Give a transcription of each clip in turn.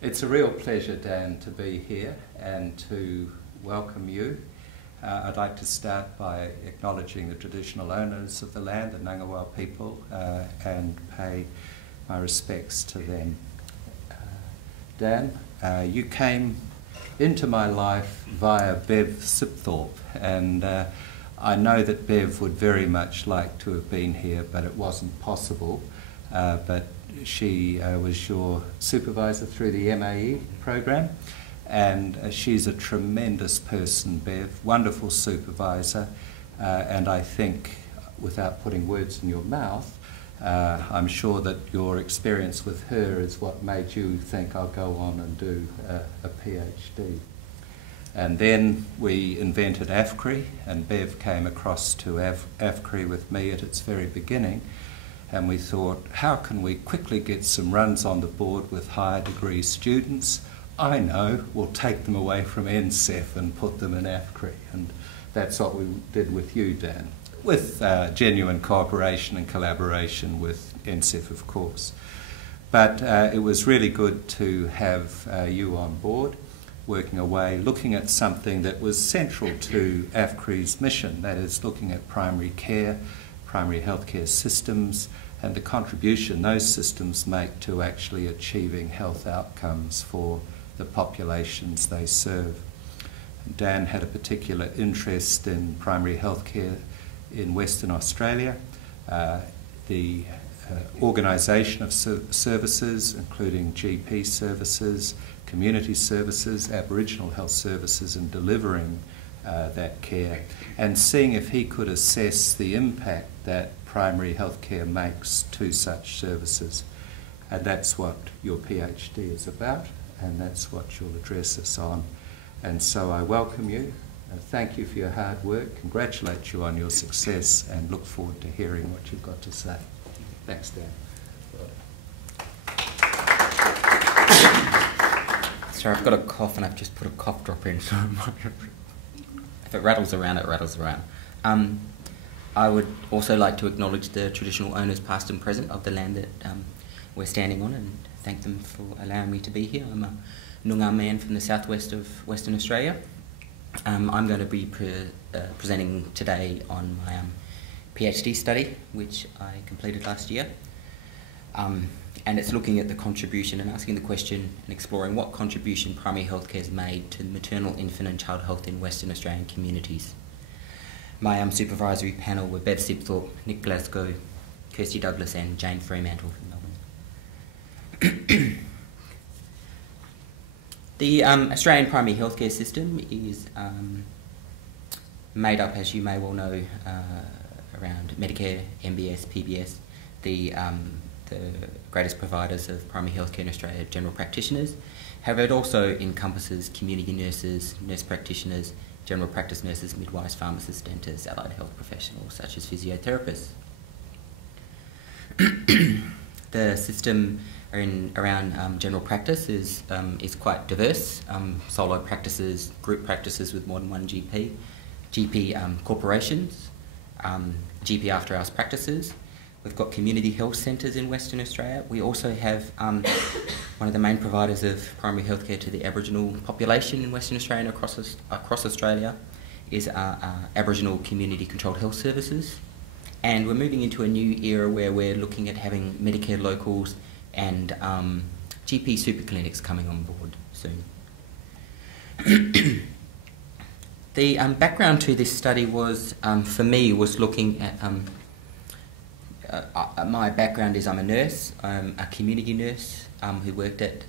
It's a real pleasure, Dan, to be here and to welcome you. I'd like to start by acknowledging the traditional owners of the land, the Ngunnawal people, and pay my respects to them. Dan, you came into my life via Bev Sipthorpe, and I know that Bev would very much like to have been here, but it wasn't possible. But she was your supervisor through the MAE program, and she's a tremendous person, Bev, wonderful supervisor, and I think, without putting words in your mouth, I'm sure that your experience with her is what made you think I'll go on and do a PhD. And then we invented AFCRI, and Bev came across to AFCRI with me at its very beginning, and we thought, how can we quickly get some runs on the board with higher degree students? I know, we'll take them away from NCEF and put them in AFCRI, and that's what we did with you, Dan, with genuine cooperation and collaboration with NCEF, of course. But it was really good to have you on board, working away, looking at something that was central to AFCRI's mission, that is looking at primary care, primary healthcare systems, and the contribution those systems make to actually achieving health outcomes for the populations they serve. Dan had a particular interest in primary healthcare in Western Australia, the organisation of services, including GP services, community services, Aboriginal health services, and delivering that care, and seeing if he could assess the impact that primary healthcare makes to such services. And that's what your PhD is about, and that's what you'll address us on. And so I welcome you, thank you for your hard work, congratulate you on your success, and look forward to hearing what you've got to say. Thanks, Dan. Sorry, I've got a cough and I've just put a cough drop in, so if it rattles around, it rattles around. I would also like to acknowledge the traditional owners past and present of the land that we're standing on, and thank them for allowing me to be here. I'm a Noongar man from the southwest of Western Australia. I'm going to be presenting today on my PhD study, which I completed last year. And it's looking at the contribution and asking the question and exploring what contribution primary healthcare has made to maternal, infant and child health in Western Australian communities. My supervisory panel were Bev Sipthorpe, Nick Glasgow, Kirsty Douglas and Jane Fremantle from Melbourne. The Australian primary healthcare system is made up, as you may well know, around Medicare, MBS, PBS, the greatest providers of primary healthcare in Australia, general practitioners. However, it also encompasses community nurses, nurse practitioners, general practice nurses, midwives, pharmacists, dentists, allied health professionals such as physiotherapists. The system around general practice is quite diverse. Solo practices, group practices with more than one GP, GP corporations, GP after hours practices. We've got community health centres in Western Australia. We also have one of the main providers of primary healthcare to the Aboriginal population in Western Australia and across Australia is Aboriginal Community Controlled Health Services. And we're moving into a new era where we're looking at having Medicare locals and GP super clinics coming on board soon. The background to this study was, for me, was looking at my background is I'm a nurse, I'm a community nurse who worked at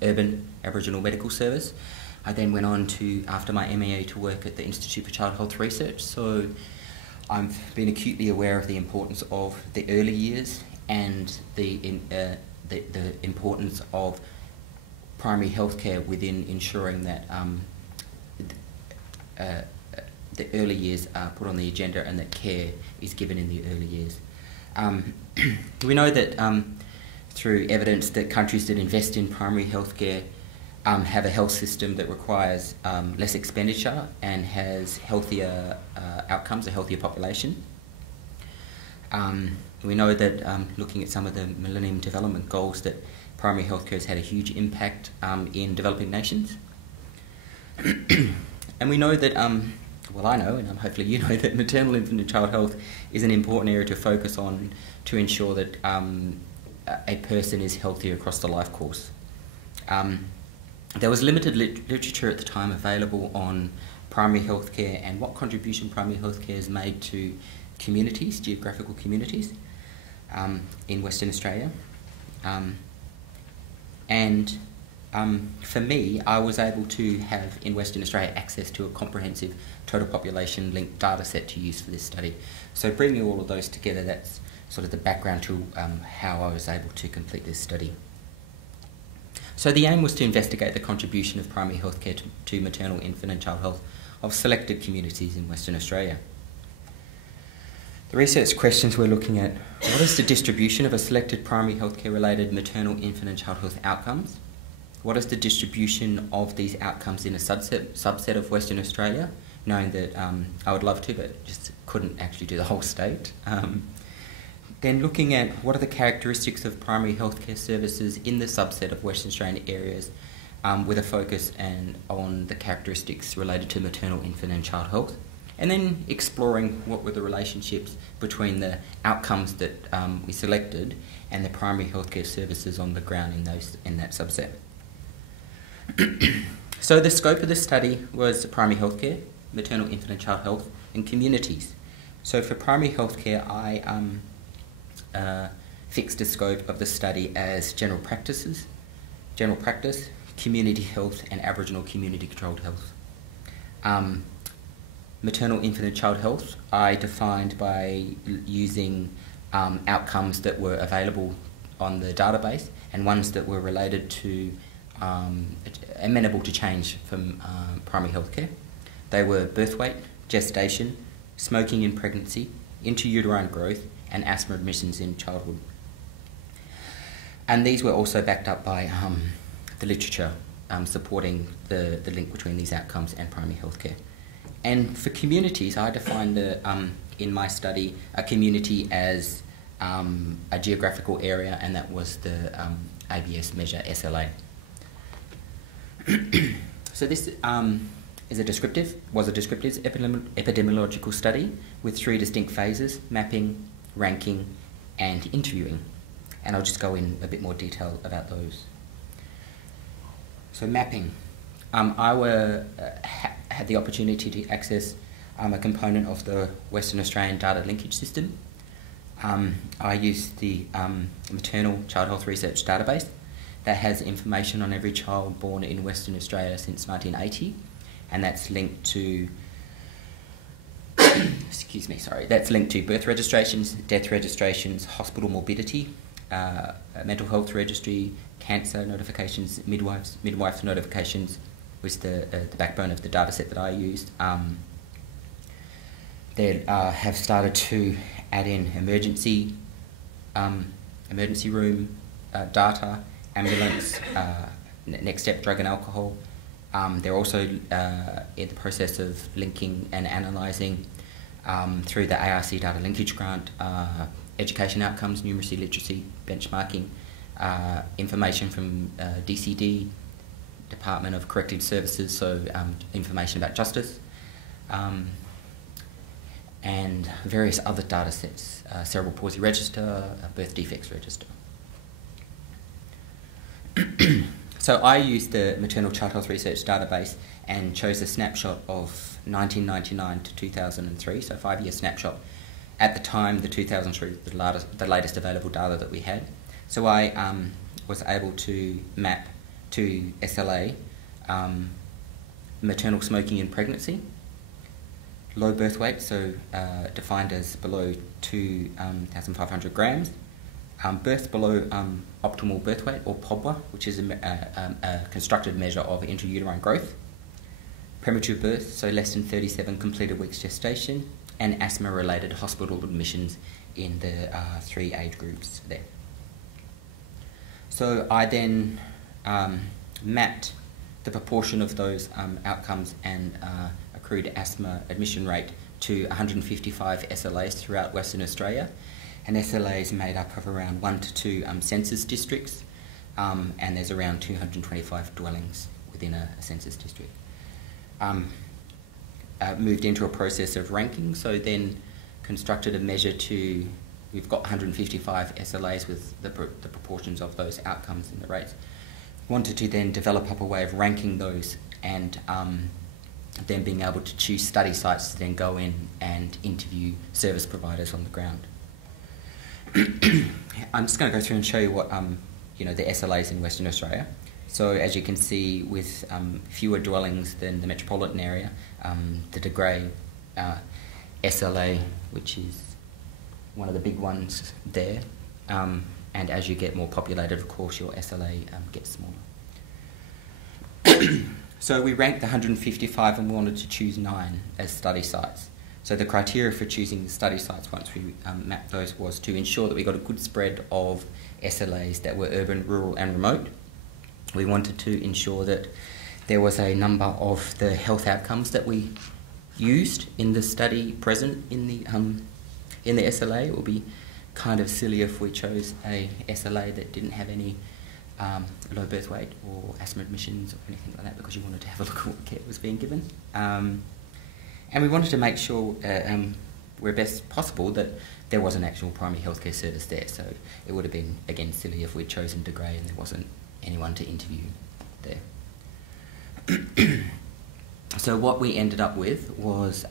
Urban Aboriginal Medical Service. I then went on to, after my MA, to work at the Institute for Child Health Research, so I've been acutely aware of the importance of the early years and the importance of primary healthcare within ensuring that the early years are put on the agenda and that care is given in the early years. We know that through evidence that countries that invest in primary healthcare have a health system that requires less expenditure and has healthier outcomes, a healthier population. We know that looking at some of the Millennium Development Goals that primary healthcare has had a huge impact in developing nations. And we know that, well, I know, and hopefully you know, that maternal, infant and child health is an important area to focus on to ensure that a person is healthy across the life course. There was limited literature at the time available on primary healthcare and what contribution primary healthcare has made to communities, geographical communities, in Western Australia. For me, I was able to have in Western Australia access to a comprehensive total population linked data set to use for this study. So bringing all of those together, that's sort of the background to how I was able to complete this study. So the aim was to investigate the contribution of primary healthcare to maternal, infant and child health of selected communities in Western Australia. The research questions we're looking at: what is the distribution of a selected primary healthcare related maternal, infant and child health outcomes? What is the distribution of these outcomes in a subset of Western Australia, knowing that I would love to, but just couldn't actually do the whole state. Then looking at what are the characteristics of primary healthcare services in the subset of Western Australian areas, with a focus on the characteristics related to maternal, infant and child health. And then exploring what were the relationships between the outcomes that we selected and the primary healthcare services on the ground in that subset. So the scope of the study was primary healthcare, maternal, infant and child health, and communities. So for primary healthcare, I fixed the scope of the study as general practice, community health, and Aboriginal community-controlled health. Maternal, infant and child health, I defined by using outcomes that were available on the database and ones that were related to amenable to change from primary healthcare. They were birth weight, gestation, smoking in pregnancy, intrauterine growth, and asthma admissions in childhood. And these were also backed up by the literature supporting the link between these outcomes and primary healthcare. And for communities, I defined in my study a community as a geographical area, and that was the ABS measure SLA. So this was a descriptive epidemiological study with 3 distinct phases: mapping, ranking, and interviewing. And I'll just go in a bit more detail about those. So mapping. I had the opportunity to access a component of the Western Australian data linkage system. I used the maternal child health research database that has information on every child born in Western Australia since 1980, and that's linked to that's linked to birth registrations, death registrations, hospital morbidity, mental health registry, cancer notifications, midwife notifications was the backbone of the data set that I used. They have started to add in emergency room data, ambulance, next step drug and alcohol. They're also in the process of linking and analysing through the ARC data linkage grant education outcomes, numeracy, literacy, benchmarking, information from DCD, Department of Corrective Services, so information about justice, and various other data sets, cerebral palsy register, birth defects register. So I used the maternal child health research database and chose a snapshot of 1999 to 2003, so 5-year snapshot. At the time, the 2003, the latest available data that we had. So I was able to map to SLA maternal smoking in pregnancy, low birth weight, so defined as below 2,500 grams, birth below optimal birth weight, or POBWA, which is a constructed measure of intrauterine growth, premature birth, so less than 37 completed weeks gestation, and asthma-related hospital admissions in the 3 age groups there. So I then mapped the proportion of those outcomes and accrued asthma admission rate to 155 SLAs throughout Western Australia. And SLA is made up of around 1 to 2 census districts and there's around 225 dwellings within a census district. Moved into a process of ranking, so then constructed a measure to, we've got 155 SLAs with the proportions of those outcomes and the rates. Wanted to then develop up a way of ranking those and then being able to choose study sites to then go in and interview service providers on the ground. I'm just going to go through and show you what the SLAs in Western Australia. So as you can see, with fewer dwellings than the metropolitan area, the De Grey SLA, which is one of the big ones there, and as you get more populated, of course, your SLA gets smaller. So we ranked the 155 and we wanted to choose 9 as study sites. So the criteria for choosing the study sites, once we mapped those, was to ensure that we got a good spread of SLAs that were urban, rural and remote. We wanted to ensure that there was a number of the health outcomes that we used in the study present in the SLA. It would be kind of silly if we chose a SLA that didn't have any low birth weight or asthma admissions or anything like that, because you wanted to have a look at what care was being given. And we wanted to make sure, where best possible, that there was an actual primary healthcare service there. So it would have been, again, silly if we'd chosen De Grey and there wasn't anyone to interview there. So what we ended up with was,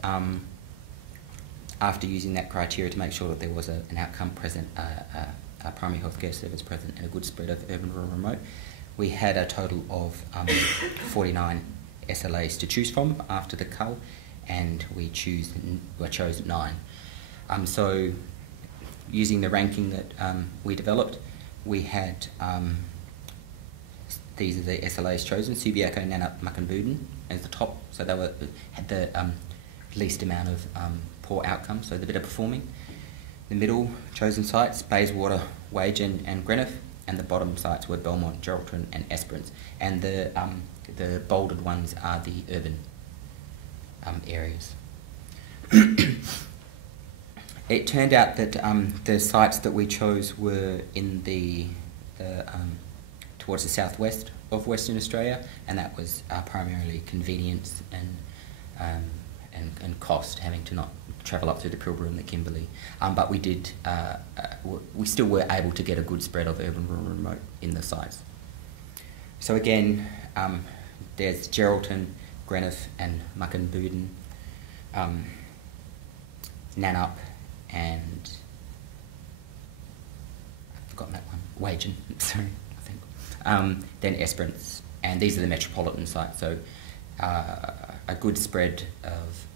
after using that criteria to make sure that there was an outcome present, a primary healthcare service present, and a good spread of urban, rural, remote, we had a total of 49 SLAs to choose from after the cull, and we chose 9. So using the ranking that we developed, we had these are the SLAs chosen: Subiaco, Nannup, Mukinbudin as the top, so they had the least amount of poor outcomes, so the better performing. The middle chosen sites, Bayswater, Wagen and Greenock, and the bottom sites were Belmont, Geraldton and Esperance. And the bolded ones are the urban areas. It turned out that the sites that we chose were in the towards the southwest of Western Australia, and that was primarily convenience and cost, having to not travel up through the Pilbara and the Kimberley. But we did, we still were able to get a good spread of urban, rural, and remote in the sites. So again, there's Geraldton, Greenock and Mukinbudin, Nannup, and I've forgotten that one, Wagen, sorry, I think. Then Esperance, and these are the metropolitan sites, so a good spread of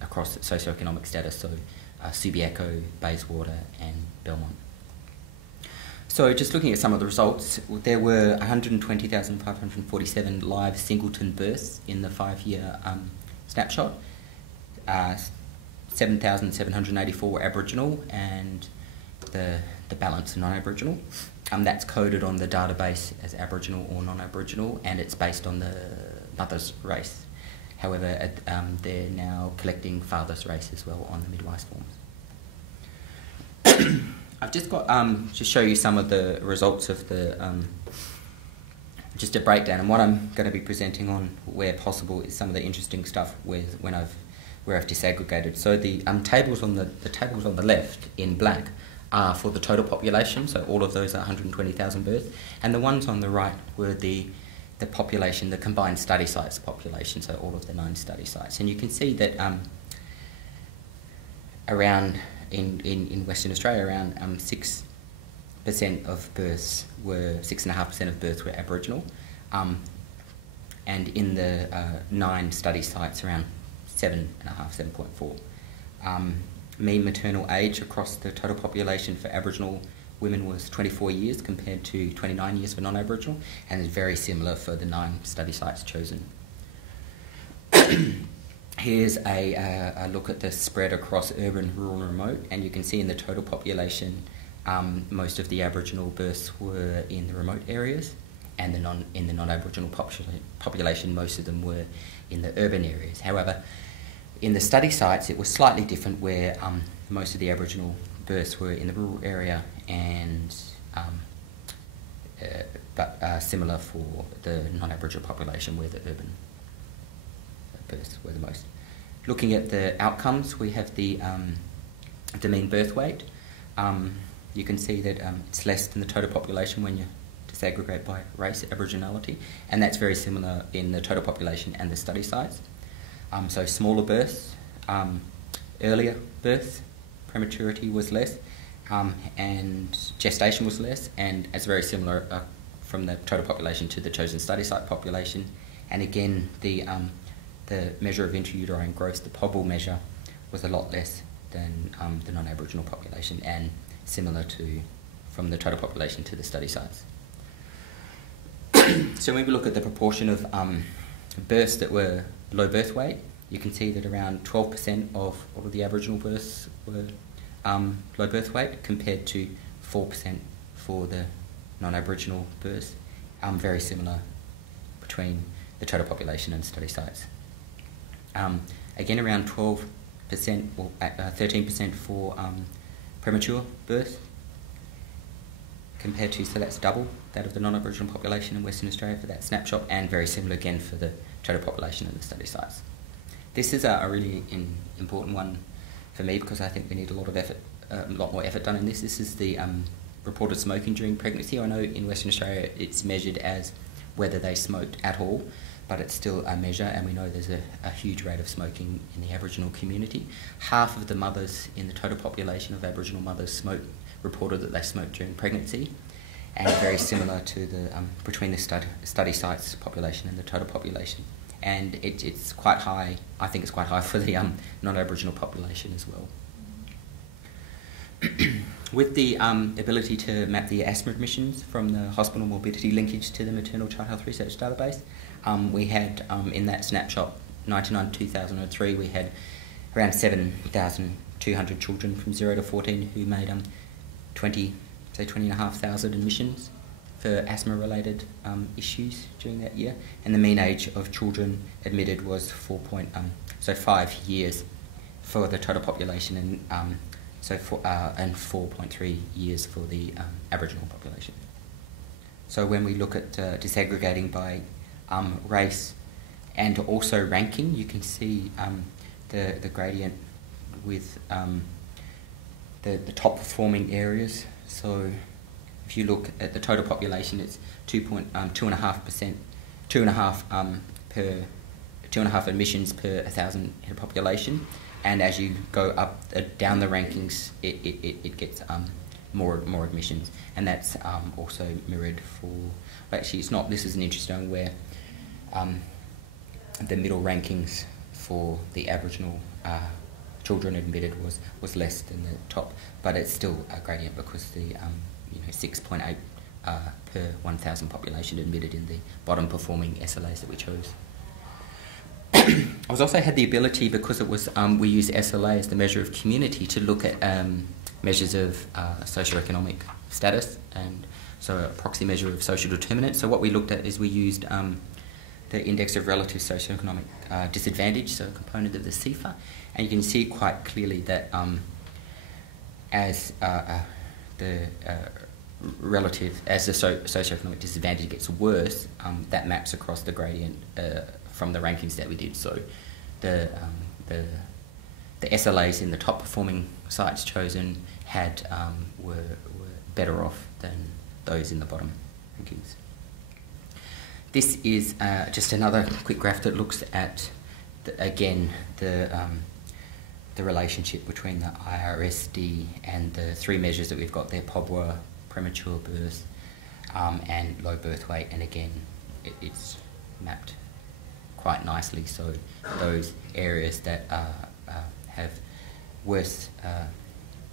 across socioeconomic status, so Subiaco, Bayswater and Belmont. So just looking at some of the results, there were 120,547 live singleton births in the 5-year snapshot. 7,784 were Aboriginal, and the balance are non-Aboriginal. That's coded on the database as Aboriginal or non-Aboriginal, and it's based on the mother's race. However, they're now collecting father's race as well on the midwives forms. I've just got to show you some of the results of the, just a breakdown, and what I'm going to be presenting on, where possible, is some of the interesting stuff where I've disaggregated. So the tables on the tables on the left in black are for the total population, so all of those are 120,000 births, and the ones on the right were the population, the combined study sites population, so all of the 9 study sites. And you can see that around in Western Australia, around 6% of births were, 6.5% of births were Aboriginal, and in the 9 study sites, around 7.5, 7.4. Mean maternal age across the total population for Aboriginal women was 24 years compared to 29 years for non-Aboriginal, and is very similar for the 9 study sites chosen. Here's a look at the spread across urban, rural and remote, and you can see in the total population most of the Aboriginal births were in the remote areas, and in the non-Aboriginal population most of them were in the urban areas. However, in the study sites it was slightly different, where most of the Aboriginal births were in the rural area, and but similar for the non-Aboriginal population, where the urban births were the most. Looking at the outcomes, we have the mean birth weight. You can see that it's less than the total population when you disaggregate by race, Aboriginality, and that's very similar in the total population and the study sites. So smaller births, earlier birth, prematurity was less, and gestation was less, and it's very similar from the total population to the chosen study site population. And again, the measure of intrauterine growth, the POBL measure, was a lot less than the non-Aboriginal population, and similar to from the total population to the study sites. So when we look at the proportion of births that were low birth weight, you can see that around 12% of all of the Aboriginal births were low birth weight, compared to 4% for the non-Aboriginal births. Very similar between the total population and study sites. Again, around 12% or 13% for premature birth, compared to, so that's double that of the non-Aboriginal population in Western Australia for that snapshot, and very similar again for the total population and the study sites. This is a really important one for me, because I think we need a lot of effort, a lot more effort done in this. This is the reported smoking during pregnancy. I know in Western Australia it's measured as whether they smoked at all, but it's still a measure, and we know there's a huge rate of smoking in the Aboriginal community. Half of the mothers in the total population of Aboriginal mothers reported that they smoked during pregnancy, and very similar to the between the study sites population and the total population. And it's quite high. I think it's quite high for the non-Aboriginal population as well. With the ability to map the asthma admissions from the hospital morbidity linkage to the maternal child health research database, we had in that snapshot 1999 to 2003, we had around 7,200 children from 0 to 14 who made 20,500 admissions for asthma-related issues during that year, and the mean age of children admitted was 5 years for the total population, and and 4.3 years for the Aboriginal population. So when we look at disaggregating by race and also ranking, you can see the gradient with the top performing areas. So if you look at the total population, it's 2.5% per 2.5 admissions per 1,000 head of population, and as you go up down the rankings, it gets more admissions, and that's also mirrored for. Well, actually, it's not. This is an interesting one where the middle rankings for the Aboriginal children admitted was less than the top, but it's still a gradient because the 6.8 per 1,000 population admitted in the bottom performing SLAs that we chose. I also had the ability, because it was we use SLA as the measure of community, to look at measures of socioeconomic status, and so a proxy measure of social determinants. So what we looked at is we used the index of relative socioeconomic disadvantage, so a component of the CIFA, and you can see quite clearly that as the socioeconomic disadvantage gets worse, that maps across the gradient from the rankings that we did. So the SLAs in the top performing sites chosen were better off than those in the bottom rankings. This is just another quick graph that looks at the relationship between the IRSD and the three measures that we've got there: POBWA, premature birth, and low birth weight. And again, it's mapped quite nicely. So those areas that have worse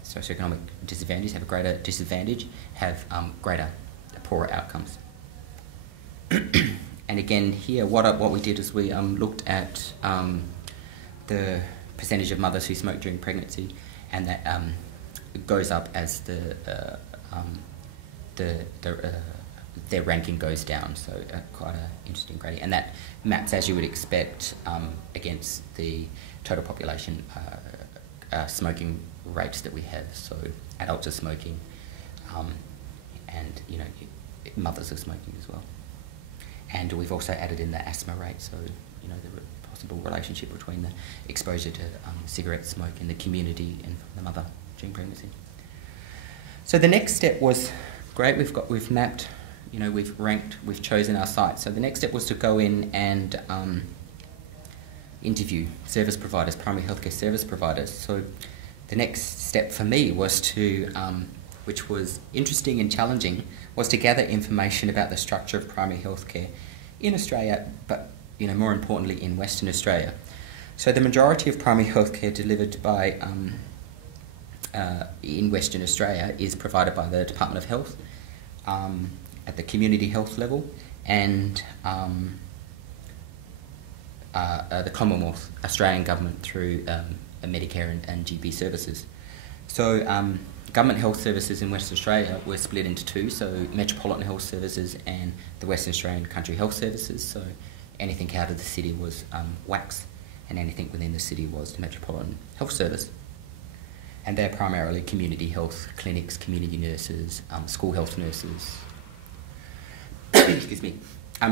socioeconomic disadvantage, have a greater disadvantage, have poorer outcomes. And again, here, what we did is we looked at the percentage of mothers who smoke during pregnancy, and that goes up as their ranking goes down. So quite an interesting gradient, and that maps, as you would expect, against the total population smoking rates that we have. So adults are smoking, and mothers of smoking as well. And we've also added in the asthma rate, so you know the possible relationship between the exposure to cigarette smoke in the community and the mother during pregnancy. So the next step was great. We've mapped, you know, we've ranked, we've chosen our sites. So the next step was to go in and interview service providers, primary healthcare service providers. So the next step for me was to, which was interesting and challenging, was to gather information about the structure of primary healthcare in Australia, but you know, more importantly in Western Australia. So the majority of primary healthcare delivered by in Western Australia is provided by the Department of Health at the community health level, and the Commonwealth Australian Government through Medicare and GP services. So government health services in Western Australia were split into two, so Metropolitan Health Services and the Western Australian Country Health Services. So anything out of the city was WACS, and anything within the city was the Metropolitan Health Service. And they're primarily community health clinics, community nurses, school health nurses. Excuse me.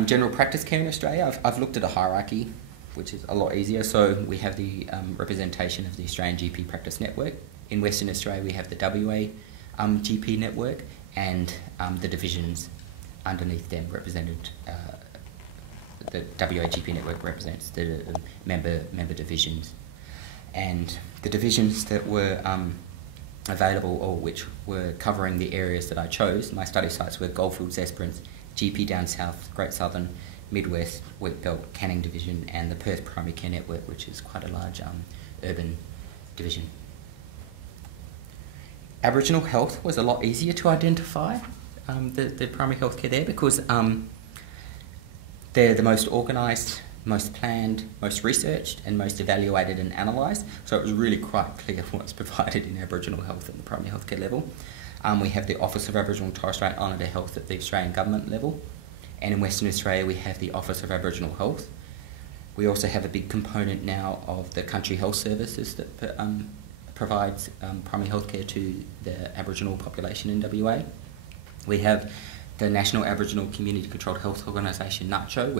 General practice care in Australia, I've looked at a hierarchy, which is a lot easier. So we have the representation of the Australian GP Practice Network. In Western Australia, we have the WA GP Network, and the divisions underneath them represented. The WA GP Network represents the member divisions. And the divisions that were available, or which were covering the areas that I chose, my study sites were Goldfields, Esperance, GP Down South, Great Southern, Midwest, Wheatbelt, Canning Division, and the Perth Primary Care Network, which is quite a large urban division. Aboriginal health was a lot easier to identify, the primary health care there, because they're the most organised, most planned, most researched, and most evaluated and analysed. So it was really quite clear what's provided in Aboriginal health at the primary healthcare level. We have the Office of Aboriginal and Torres Strait Islander Health at the Australian Government level. And in Western Australia, we have the Office of Aboriginal Health. We also have a big component now of the Country Health Services that provides primary health care to the Aboriginal population in WA. We have the National Aboriginal Community Controlled Health Organisation, NACCHO,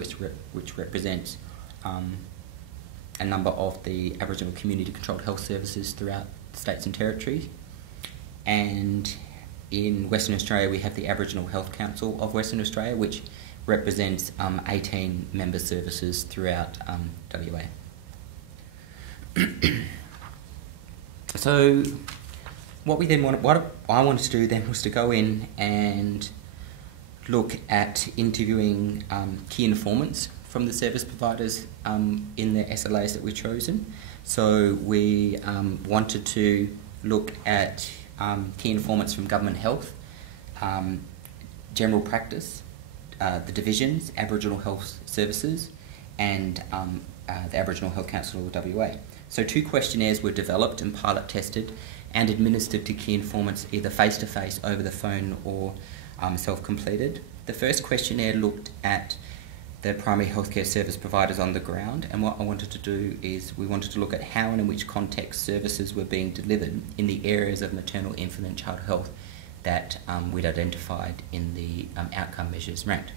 which represents a number of the Aboriginal Community Controlled Health Services throughout the states and territories. And in Western Australia, we have the Aboriginal Health Council of Western Australia, which represents 18 member services throughout WA. So what I wanted to do then was to go in and look at interviewing key informants from the service providers in the SLAs that we've chosen. So we wanted to look at key informants from government health, general practice, the divisions, Aboriginal Health Services, and the Aboriginal Health Council of WA. So 2 questionnaires were developed and pilot tested and administered to key informants either face-to-face, over the phone, or self-completed. The first questionnaire looked at the primary healthcare service providers on the ground, and what I wanted to do is we wanted to look at how and in which context services were being delivered in the areas of maternal, infant and child health that we'd identified in the outcome measures ranked.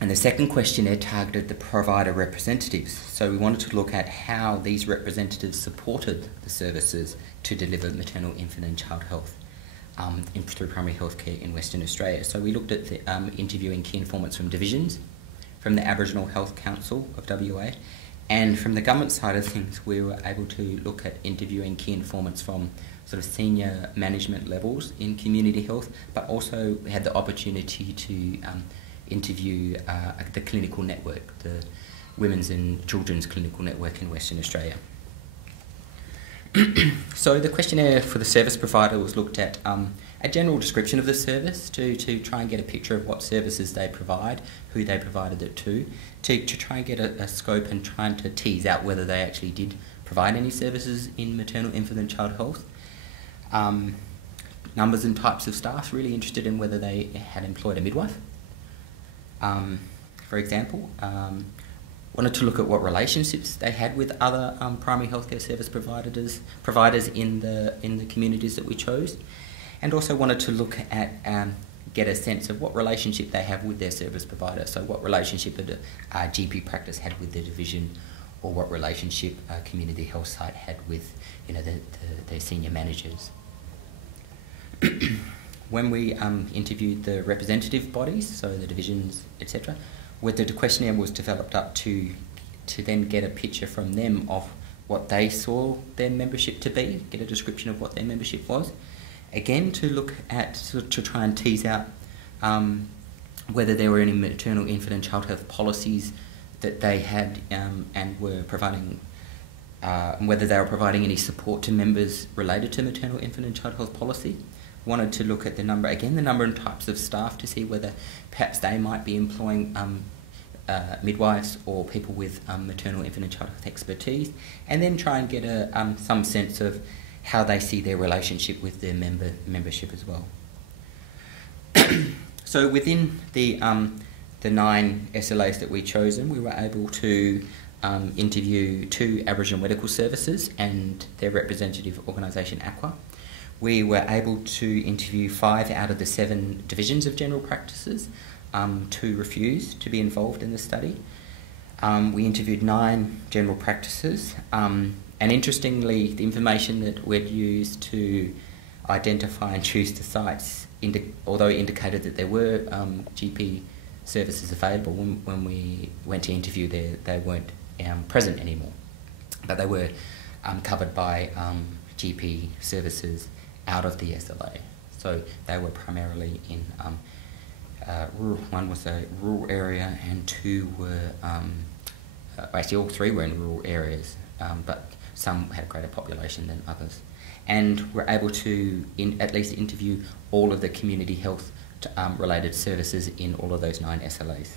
And the second questionnaire targeted the provider representatives. So we wanted to look at how these representatives supported the services to deliver maternal, infant and child health through primary health care in Western Australia. So we looked at the, interviewing key informants from divisions, from the Aboriginal Health Council of WA, and from the government side of things, we were able to look at interviewing key informants from sort of senior management levels in community health, but also had the opportunity to interview the clinical network, the Women's and Children's Clinical Network in Western Australia. So the questionnaire for the service provider was looked at a general description of the service to try and get a picture of what services they provide, who they provided it to try and get a scope and trying to tease out whether they actually did provide any services in maternal, infant and child health. Numbers and types of staff, really interested in whether they had employed a midwife. For example, wanted to look at what relationships they had with other primary healthcare service providers in the communities that we chose, and also wanted to look at get a sense of what relationship they have with their service provider. So what relationship the GP practice had with their division, or what relationship a community health site had with, you know, their senior managers. When we interviewed the representative bodies, so the divisions, etc., whether the questionnaire was developed up to then get a picture from them of what they saw their membership to be, get a description of what their membership was. Again, to look at, to try and tease out whether there were any maternal, infant and child health policies that they had and were providing, whether they were providing any support to members related to maternal, infant and child health policy. Wanted to look at the number, again, the number and types of staff to see whether perhaps they might be employing midwives or people with maternal, infant and child health expertise, and then try and get some sense of how they see their relationship with their membership as well. So within the 9 SLAs that we chosen, we were able to interview 2 Aboriginal medical services and their representative organisation, ACWA. We were able to interview 5 out of the 7 divisions of general practices. 2 refused to be involved in the study. We interviewed 9 general practices, and interestingly, the information that we'd used to identify and choose the sites, although it indicated that there were GP services available, when we went to interview there, they weren't present anymore, but they were covered by GP services out of the SLA. So they were primarily in rural. One was a rural area, and 2 were actually all 3 were in rural areas, but some had a greater population than others. And we're able to at least interview all of the community health related services in all of those 9 SLAs.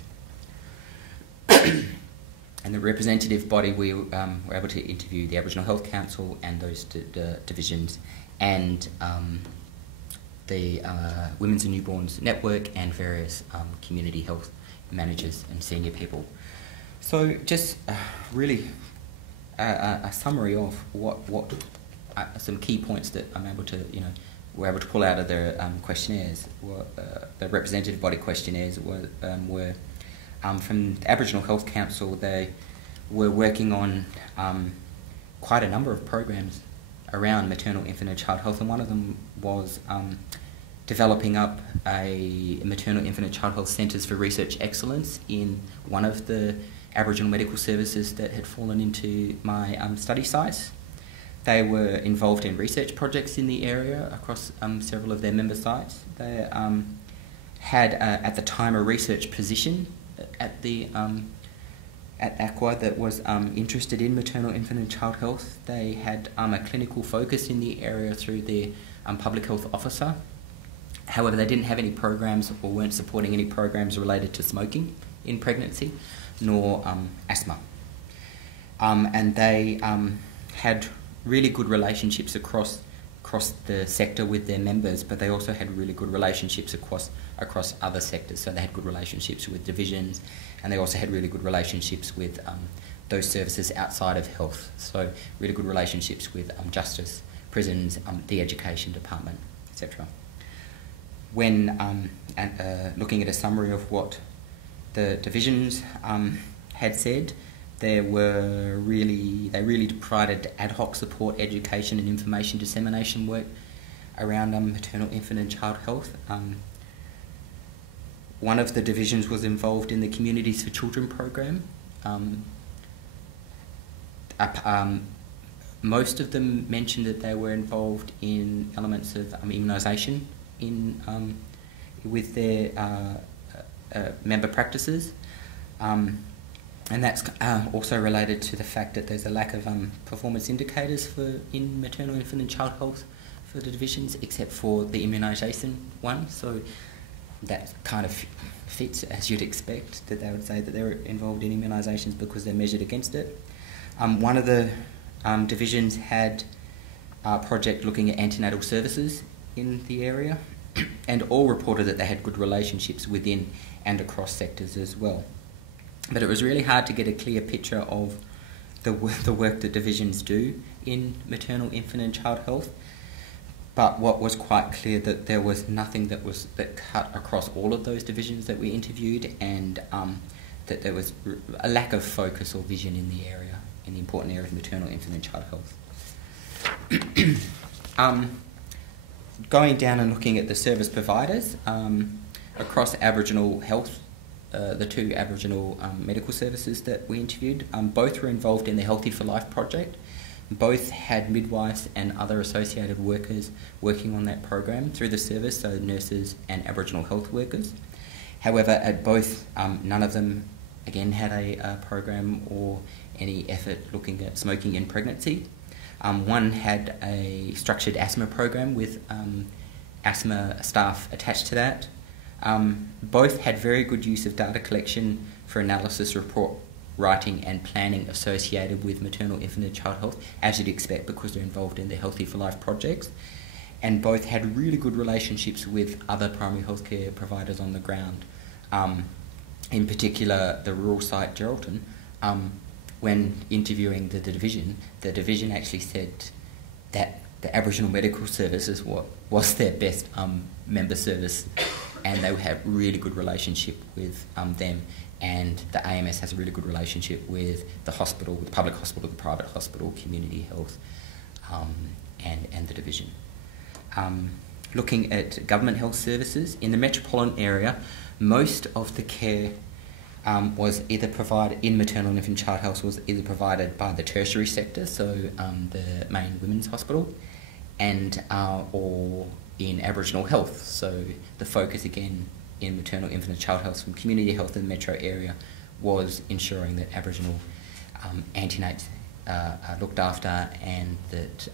And the representative body, we were able to interview the Aboriginal Health Council and those divisions, and the Women's and Newborns Network, and various community health managers and senior people. So just really a summary of what some key points that I'm able to, we're able to pull out of the questionnaires. The representative body questionnaires were from the Aboriginal Health Council. They were working on quite a number of programs around maternal, infant and child health, and one of them was developing up a maternal, infant and child health centres for research excellence in one of the Aboriginal medical services that had fallen into my study sites. They were involved in research projects in the area across several of their member sites. They had, at the time, a research position at the at ACWA that was interested in maternal, infant and child health. They had a clinical focus in the area through their public health officer. However, they didn't have any programs or weren't supporting any programs related to smoking in pregnancy, nor asthma. And they had really good relationships across the sector with their members, but they also had really good relationships across other sectors. So they had good relationships with divisions, and they also had really good relationships with those services outside of health. So really good relationships with justice, prisons, the education department, etc. When looking at a summary of what the divisions had said, they really provided ad hoc support, education and information dissemination work around maternal, infant and child health. One of the divisions was involved in the Communities for Children program. Most of them mentioned that they were involved in elements of immunisation with their member practices. And that's also related to the fact that there's a lack of performance indicators in maternal, infant and child health for the divisions, except for the immunisation one. So that kind of fits, as you'd expect, that they would say that they're involved in immunisations because they're measured against it. One of the divisions had a project looking at antenatal services in the area, and all reported that they had good relationships within and across sectors as well. But it was really hard to get a clear picture of the work that divisions do in maternal, infant and child health. But what was quite clear that there was nothing that cut across all of those divisions that we interviewed, and that there was a lack of focus or vision in the area, in the important area of maternal, infant and child health. Going down and looking at the service providers, across Aboriginal health, the two Aboriginal medical services that we interviewed, both were involved in the Healthy for Life project. Both had midwives and other associated workers working on that program through the service, so nurses and Aboriginal health workers. However, at both, none of them, again, had a program or any effort looking at smoking in pregnancy. One had a structured asthma program with asthma staff attached to that. Both had very good use of data collection for analysis, report writing and planning associated with maternal, infant and child health, as you'd expect because they're involved in the Healthy for Life projects. And both had really good relationships with other primary healthcare providers on the ground. In particular, the rural site Geraldton, when interviewing the division actually said that the Aboriginal Medical Services was their best member service, and they have really good relationship with them, and the AMS has a really good relationship with the hospital, with the public hospital, the private hospital, community health, and the division. Looking at government health services, in the metropolitan area, most of the care was either provided in maternal and infant child health was either provided by the tertiary sector, so the main women's hospital, and or in Aboriginal health. So the focus again in maternal, infant and child health from community health in the metro area was ensuring that Aboriginal antenates are looked after and that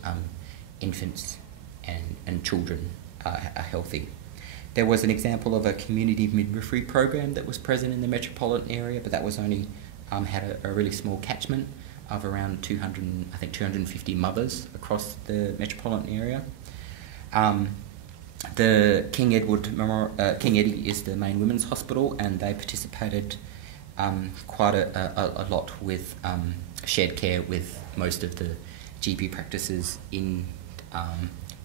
infants and children are healthy. There was an example of a community midwifery program that was present in the metropolitan area, but that was only had a really small catchment of around 250 mothers across the metropolitan area. The King Eddie is the main women's hospital, and they participated quite a lot with shared care with most of the GP practices in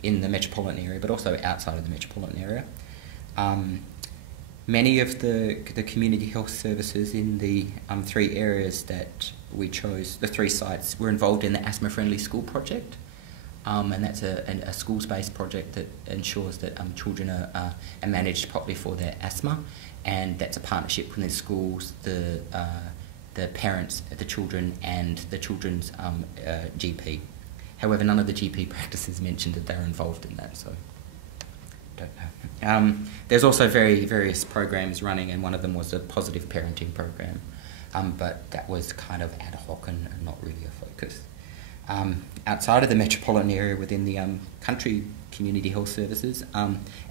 the metropolitan area, but also outside of the metropolitan area. Many of the community health services in the three areas that we chose, the three sites, were involved in the Asthma Friendly School project, and that's a schools-based project that ensures that children are managed properly for their asthma, and that's a partnership between the schools, the parents, the children, and the children's GP. However, none of the GP practices mentioned that they're involved in that, so don't know. There's also various programs running, and one of them was a positive parenting program, but that was kind of ad hoc and not really a focus. Outside of the metropolitan area, within the country community health services,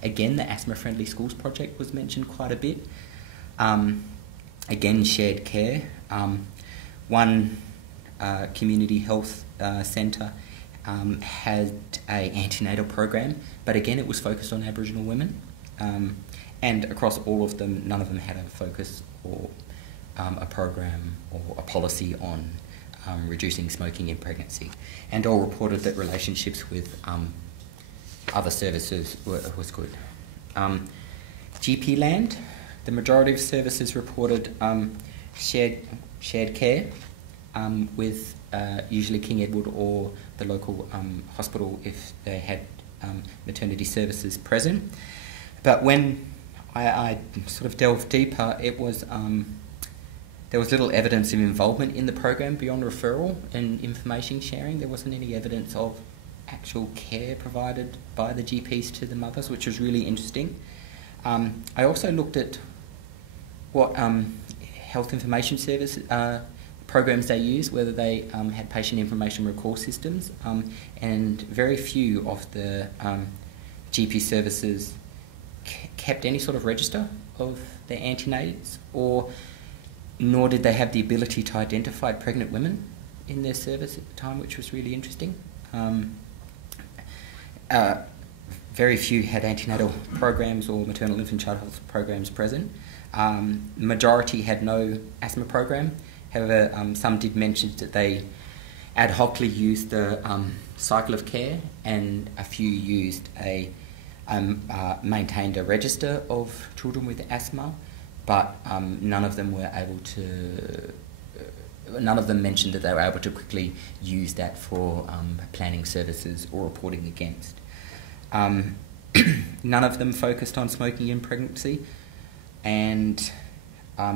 again the Asthma Friendly Schools project was mentioned quite a bit. Again, shared care. One community health centre had an antenatal program, but again it was focused on Aboriginal women, and across all of them, none of them had a focus or a program or a policy on reducing smoking in pregnancy, and all reported that relationships with other services was good. GP land, the majority of services reported shared care with usually King Edward or the local hospital if they had maternity services present. But when I sort of delved deeper, it was there was little evidence of involvement in the program beyond referral and information sharing. There wasn't any evidence of actual care provided by the GPs to the mothers, which was really interesting. I also looked at what health information service programs they use, whether they had patient information recall systems, and very few of the GP services kept any sort of register of their antenates, nor did they have the ability to identify pregnant women in their service at the time, which was really interesting. Very few had antenatal programs or maternal infant child health programs present. Majority had no asthma program. However, some did mention that they ad hocly used the cycle of care, and a few used maintained a register of children with asthma, but none of them were able to. None of them mentioned that they were able to quickly use that for planning services or reporting against. None of them focused on smoking in pregnancy, and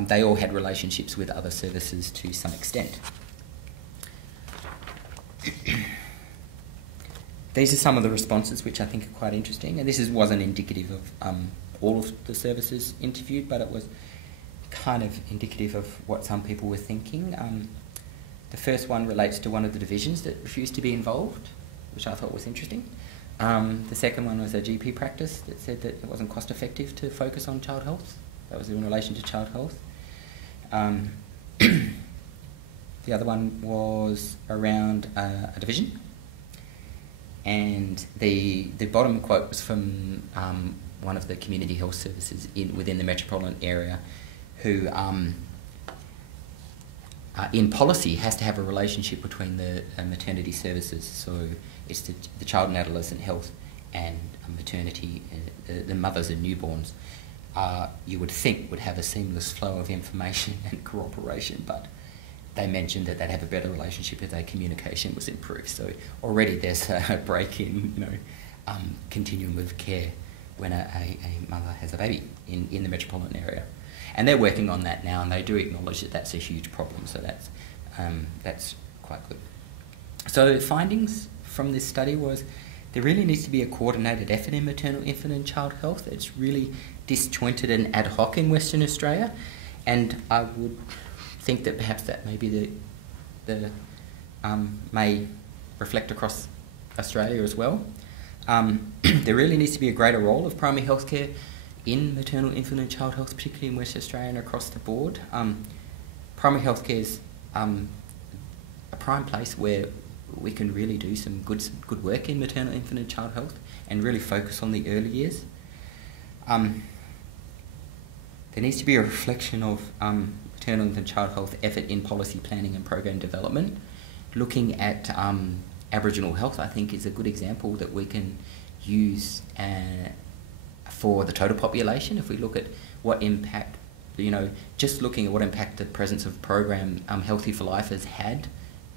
they all had relationships with other services to some extent. These are some of the responses which I think are quite interesting, and this wasn't indicative of all of the services interviewed, but it was kind of indicative of what some people were thinking. The first one relates to one of the divisions that refused to be involved, which I thought was interesting. The second one was a GP practice that said that it wasn't cost effective to focus on child health. That was in relation to child health. The other one was around a division, and the bottom quote was from one of the community health services within the metropolitan area, who in policy has to have a relationship between the maternity services, so it's the child and adolescent health and maternity, the mothers and newborns, you would think would have a seamless flow of information and cooperation, but they mentioned that they'd have a better relationship if their communication was improved. So already there's a break in continuum of care when a mother has a baby in the metropolitan area. And they're working on that now, and they do acknowledge that that's a huge problem, so that's quite good. So findings from this study was there really needs to be a coordinated effort in maternal, infant and child health. It's really disjointed and ad hoc in Western Australia, and I would think that perhaps that maybe may reflect across Australia as well. There really needs to be a greater role of primary health care in maternal, infant and child health, particularly in West Australia and across the board. Primary health care is a prime place where we can really do some good work in maternal, infant and child health and really focus on the early years. There needs to be a reflection of maternal and child health effort in policy planning and program development. Looking at Aboriginal health, I think, is a good example that we can use for the total population. If we look at what impact, just looking at what impact the presence of program Healthy for Life has had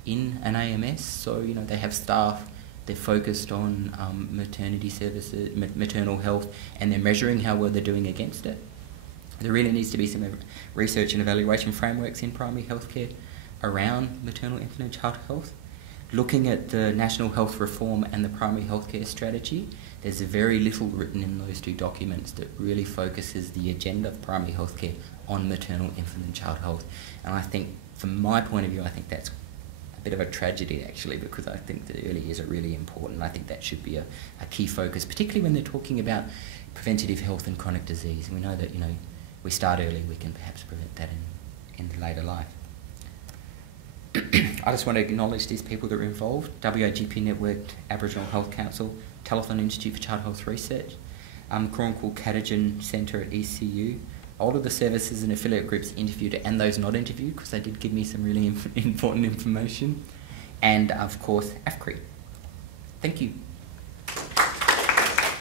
in an AMS. So, they have staff, they're focused on maternity services, maternal health, and they're measuring how well they're doing against it. There really needs to be some research and evaluation frameworks in primary healthcare around maternal, infant and child health. Looking at the National Health Reform and the Primary Healthcare Strategy, there's very little written in those two documents that really focuses the agenda of primary healthcare on maternal, infant and child health. And I think, from my point of view, I think that's a bit of a tragedy actually, because I think the early years are really important. I think that should be a key focus, particularly when they're talking about preventative health and chronic disease. And we know that, we start early, we can perhaps prevent that in later life. I just want to acknowledge these people that are involved: WAGP Networked Aboriginal Health Council, Telethon Institute for Child Health Research, Corongal Catagen Centre at ECU, all of the services and affiliate groups interviewed and those not interviewed, because they did give me some really important information, and of course AFCRI. Thank you.